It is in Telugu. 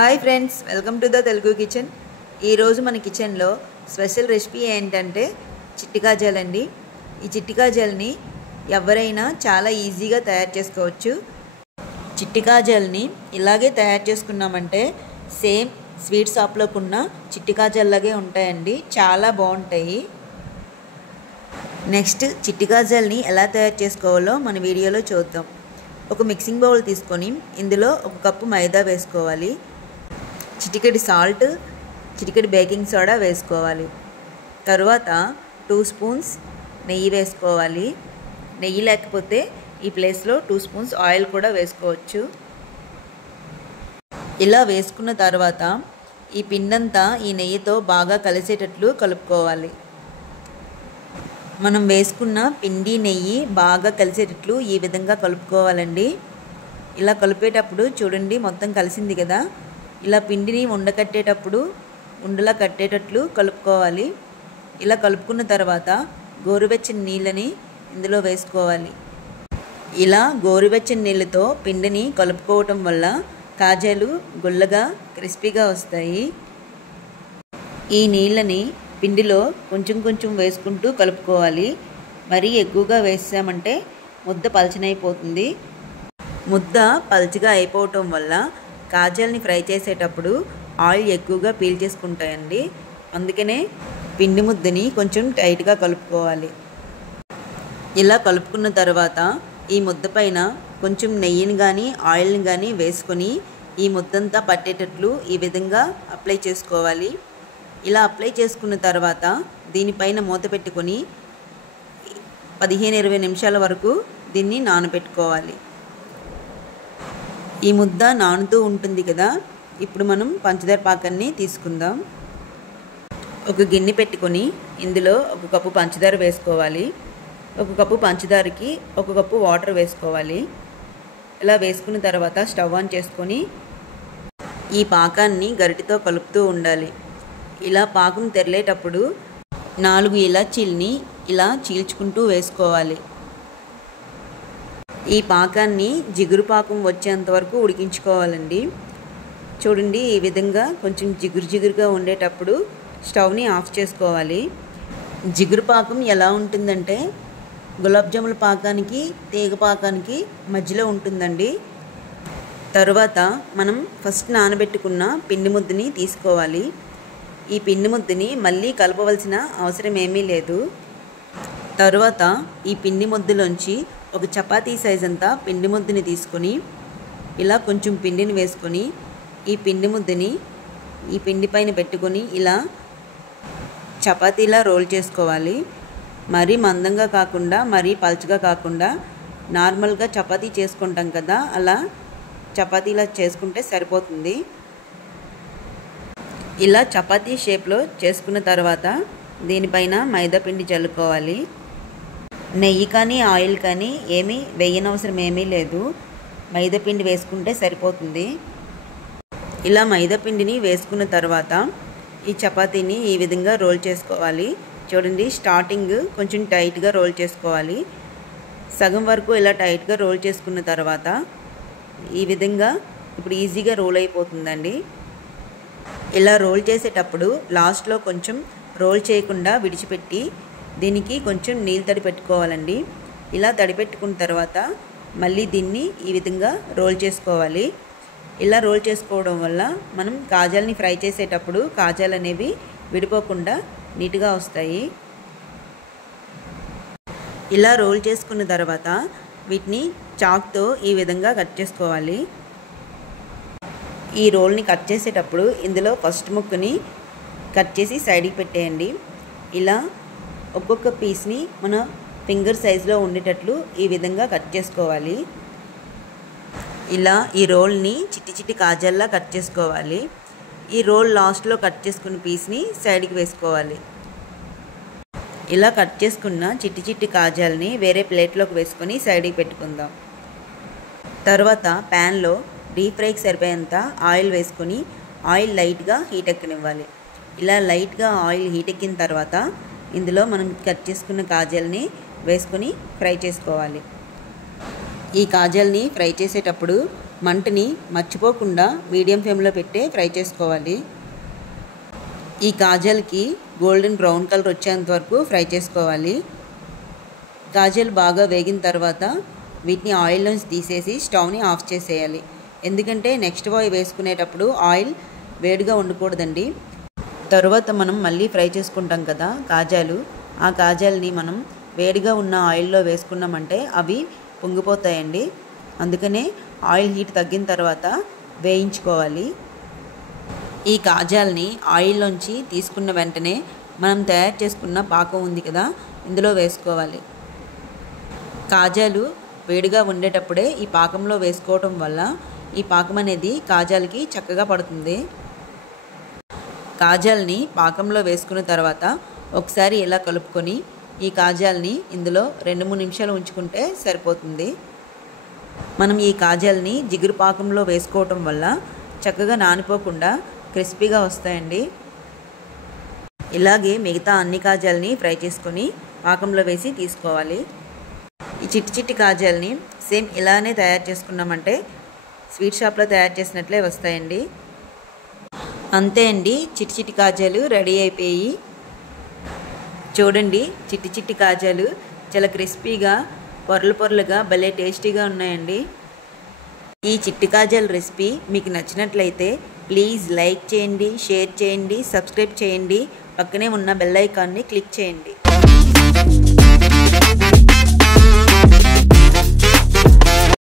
Hi friends, welcome to the Telugu kitchen. ఈరోజు మన కిచెన్లో స్పెషల్ రెసిపీ ఏంటంటే చిట్టి కాజాలు అండి. ఈ చిట్టి కాజాలని ఎవరైనా చాలా ఈజీగా తయారు చేసుకోవచ్చు. చిట్టి కాజాలని ఇలాగే తయారు చేసుకున్నామంటే సేమ్ స్వీట్ షాప్లో ఉన్న చిట్టి కాజాల్లాగే ఉంటాయండి, చాలా బాగుంటాయి. నెక్స్ట్ చిట్టి కాజాలని ఎలా తయారు చేసుకోవాలో మన వీడియోలో చూద్దాం. ఒక మిక్సింగ్ బౌల్ తీసుకొని ఇందులో ఒక కప్పు మైదా వేసుకోవాలి, చిటికెడి సాల్ట్, చిటికెడి బేకింగ్ సోడా వేసుకోవాలి. తర్వాత 2 స్పూన్స్ నెయ్యి వేసుకోవాలి. నెయ్యి లేకపోతే ఈ ప్లేస్లో 2 స్పూన్స్ ఆయిల్ కూడా వేసుకోవచ్చు. ఇలా వేసుకున్న తర్వాత ఈ పిండంతా ఈ నెయ్యితో బాగా కలిసేటట్లు కలుపుకోవాలి. మనం వేసుకున్న పిండి నెయ్యి బాగా కలిసేటట్లు ఈ విధంగా కలుపుకోవాలండి. ఇలా కలిపేటప్పుడు చూడండి, మొత్తం కలిసింది కదా. ఇలా పిండిని ఉండలా కట్టేటట్లు కలుపుకోవాలి. ఇలా కలుపుకున్న తర్వాత గోరువెచ్చని నీళ్ళని ఇందులో వేసుకోవాలి. ఇలా గోరువెచ్చని నీళ్ళతో పిండిని కలుపుకోవటం వల్ల కాజాలు గుల్లగా క్రిస్పీగా వస్తాయి. ఈ నీళ్ళని పిండిలో కొంచెం కొంచెం వేసుకుంటూ కలుపుకోవాలి. మరీ ఎక్కువగా వేసామంటే ముద్ద పలచనైపోతుంది. ముద్ద పల్చగా అయిపోవటం వల్ల కాజాలని ఫ్రై చేసేటప్పుడు ఆయిల్ ఎక్కువగా పీల్చేసుకుంటాయండి. అందుకనే పిండి ముద్దని కొంచెం టైట్గా కలుపుకోవాలి. ఇలా కలుపుకున్న తర్వాత ఈ ముద్ద పైన కొంచెం నెయ్యిని కానీ ఆయిల్ని కానీ వేసుకొని ఈ ముద్దంతా పట్టేటట్లు ఈ విధంగా అప్లై చేసుకోవాలి. ఇలా అప్లై చేసుకున్న తర్వాత దీనిపైన మూత పెట్టుకొని 15-20 నిమిషాల వరకు దీన్ని నానబెట్టుకోవాలి. ఈ ముద్ద నానుతూ ఉంటుంది కదా. ఇప్పుడు మనం పంచదార పాకాన్ని తీసుకుందాం. ఒక గిన్నె పెట్టుకొని ఇందులో 1 కప్పు పంచదార వేసుకోవాలి. 1 కప్పు పంచదారకి 1 కప్పు వాటర్ వేసుకోవాలి. ఇలా వేసుకున్న తర్వాత స్టవ్ ఆన్ చేసుకొని ఈ పాకాన్ని గరిటెతో కలుపుతూ ఉండాలి. ఇలా పాకం తెరలేటప్పుడు 4 ఇలాచీల్ని ఇలా చీల్చుకుంటూ వేసుకోవాలి. ఈ పాకాన్ని జిగురు పాకం వచ్చేంత వరకు ఉడికించుకోవాలండి. చూడండి, ఈ విధంగా కొంచెం జిగురుగా ఉండేటప్పుడు స్టవ్ని ఆఫ్ చేసుకోవాలి. జిగురు పాకం ఎలా ఉంటుందంటే గులాబ్ జాముల పాకానికి తీగ పాకానికి మధ్యలో ఉంటుందండి. తర్వాత మనం ఫస్ట్ నానబెట్టుకున్న పిండి ముద్దని తీసుకోవాలి. ఈ పిండి ముద్దని మళ్ళీ కలపవలసిన అవసరం ఏమీ లేదు. తర్వాత ఈ పిండి ముద్దలోంచి ఒక చపాతీ సైజ్ అంతా పిండి ముద్దని తీసుకొని ఇలా కొంచెం పిండిని వేసుకొని ఈ పిండి ముద్దని ఈ పిండి పైన పెట్టుకొని ఇలా చపాతీలా రోల్ చేసుకోవాలి. మరీ మందంగా కాకుండా మరీ పల్చగా కాకుండా నార్మల్గా చపాతీ చేసుకుంటాం కదా, అలా చపాతీలా చేసుకుంటే సరిపోతుంది. ఇలా చపాతీ షేప్లో చేసుకున్న తర్వాత దీనిపైన మైదా పిండి చల్లుకోవాలి. నెయ్యి కానీ ఆయిల్ కానీ ఏమీ వేయనవసరం ఏమీ లేదు, మైదా పిండి వేసుకుంటే సరిపోతుంది. ఇలా మైదా పిండిని వేసుకున్న తర్వాత ఈ చపాతీని ఈ విధంగా రోల్ చేసుకోవాలి. చూడండి, స్టార్టింగ్ కొంచెం టైట్గా రోల్ చేసుకోవాలి. సగం వరకు ఇలా టైట్గా రోల్ చేసుకున్న తర్వాత ఈ విధంగా ఇప్పుడు ఈజీగా రోల్ అయిపోతుందండి. ఇలా రోల్ చేసేటప్పుడు లాస్ట్లో కొంచెం రోల్ చేయకుండా విడిచిపెట్టి దీనికి కొంచెం నీళ్ళు తడి పెట్టుకోవాలండి. ఇలా తడిపెట్టుకున్న తర్వాత మళ్ళీ దీన్ని ఈ విధంగా రోల్ చేసుకోవాలి. ఇలా రోల్ చేసుకోవడం వల్ల మనం కాజాలని ఫ్రై చేసేటప్పుడు కాజాలు అనేవి విడిపోకుండా నీట్గా వస్తాయి. ఇలా రోల్ చేసుకున్న తర్వాత వీటిని చాక్తో ఈ విధంగా కట్ చేసుకోవాలి. ఈ రోల్ని కట్ చేసేటప్పుడు ఇందులో ఫస్ట్ ముక్కని కట్ చేసి సైడ్కి పెట్టేయండి. ఇలా ఒక్కొక్క పీస్ని మన ఫింగర్ సైజులో ఉండేటట్లు ఈ విధంగా కట్ చేసుకోవాలి. ఇలా ఈ రోల్ని చిట్టి చిట్టి కాజాల్లా కట్ చేసుకోవాలి. ఈ రోల్ లాస్ట్లో కట్ చేసుకున్న పీస్ని సైడ్కి వేసుకోవాలి. ఇలా కట్ చేసుకున్న చిట్టి చిట్టి కాజాలని వేరే ప్లేట్లోకి వేసుకొని సైడ్కి పెట్టుకుందాం. తర్వాత ప్యాన్లో డీప్ ఫ్రైకి సరిపోయేంత ఆయిల్ వేసుకొని ఆయిల్ లైట్గా హీట్ ఎక్కనివ్వాలి. ఇలా లైట్గా ఆయిల్ హీట్ ఎక్కిన తర్వాత ఇందులో మనం కట్ చేసుకున్న కాజాలని వేసుకొని ఫ్రై చేసుకోవాలి. ఈ కాజాలని ఫ్రై చేసేటప్పుడు మంటని మర్చిపోకుండా మీడియం ఫ్లేమ్లో పెట్టి ఫ్రై చేసుకోవాలి. ఈ కాజాలకి గోల్డెన్ బ్రౌన్ కలర్ వచ్చేంత వరకు ఫ్రై చేసుకోవాలి. కాజాలు బాగా వేగిన తర్వాత వీటిని ఆయిల్లోంచి తీసేసి స్టవ్ని ఆఫ్ చేసేయాలి. ఎందుకంటే నెక్స్ట్ బాయ్ వేసుకునేటప్పుడు ఆయిల్ వేడిగా ఉండకూడదండి. తర్వాత మనం మళ్ళీ ఫ్రై చేసుకుంటాం కదా కాజాలు, ఆ కాజాలని మనం వేడిగా ఉన్న ఆయిల్లో వేసుకున్నామంటే అవి పొంగిపోతాయండి. అందుకనే ఆయిల్ హీట్ తగ్గిన తర్వాత వేయించుకోవాలి. ఈ కాజాలని ఆయిల్లోంచి తీసుకున్న వెంటనే మనం తయారు చేసుకున్న పాకం ఉంది కదా, ఇందులో వేసుకోవాలి. కాజాలు వేడిగా ఉండేటప్పుడే ఈ పాకంలో వేసుకోవటం వల్ల ఈ పాకం అనేది కాజాలకి చక్కగా పడుతుంది. కాజాలని పాకంలో వేసుకున్న తర్వాత ఒకసారి ఇలా కలుపుకొని ఈ కాజాలని ఇందులో 2-3 నిమిషాలు ఉంచుకుంటే సరిపోతుంది. మనం ఈ కాజాలని జిగురు పాకంలో వేసుకోవటం వల్ల చక్కగా నానిపోకుండా క్రిస్పీగా వస్తాయండి. ఇలాగే మిగతా అన్ని కాజాలని ఫ్రై చేసుకొని పాకంలో వేసి తీసుకోవాలి. ఈ చిట్టి కాజాలని సేమ్ ఇలానే తయారు చేసుకున్నామంటే స్వీట్ షాప్లో తయారు చేసినట్లే వస్తాయండి. అంతే అండి, చిట్టి కాజాలు రెడీ అయిపోయి. చూడండి, చిట్టి కాజాలు చాలా క్రిస్పీగా పొరలుగా భలే టేస్టీగా ఉన్నాయండి. ఈ చిట్టి కాజాల రెసిపీ మీకు నచ్చినట్లయితే ప్లీజ్ లైక్ చేయండి, షేర్ చేయండి, సబ్స్క్రైబ్ చేయండి. పక్కనే ఉన్న బెల్ ఐకాన్ని క్లిక్ చేయండి.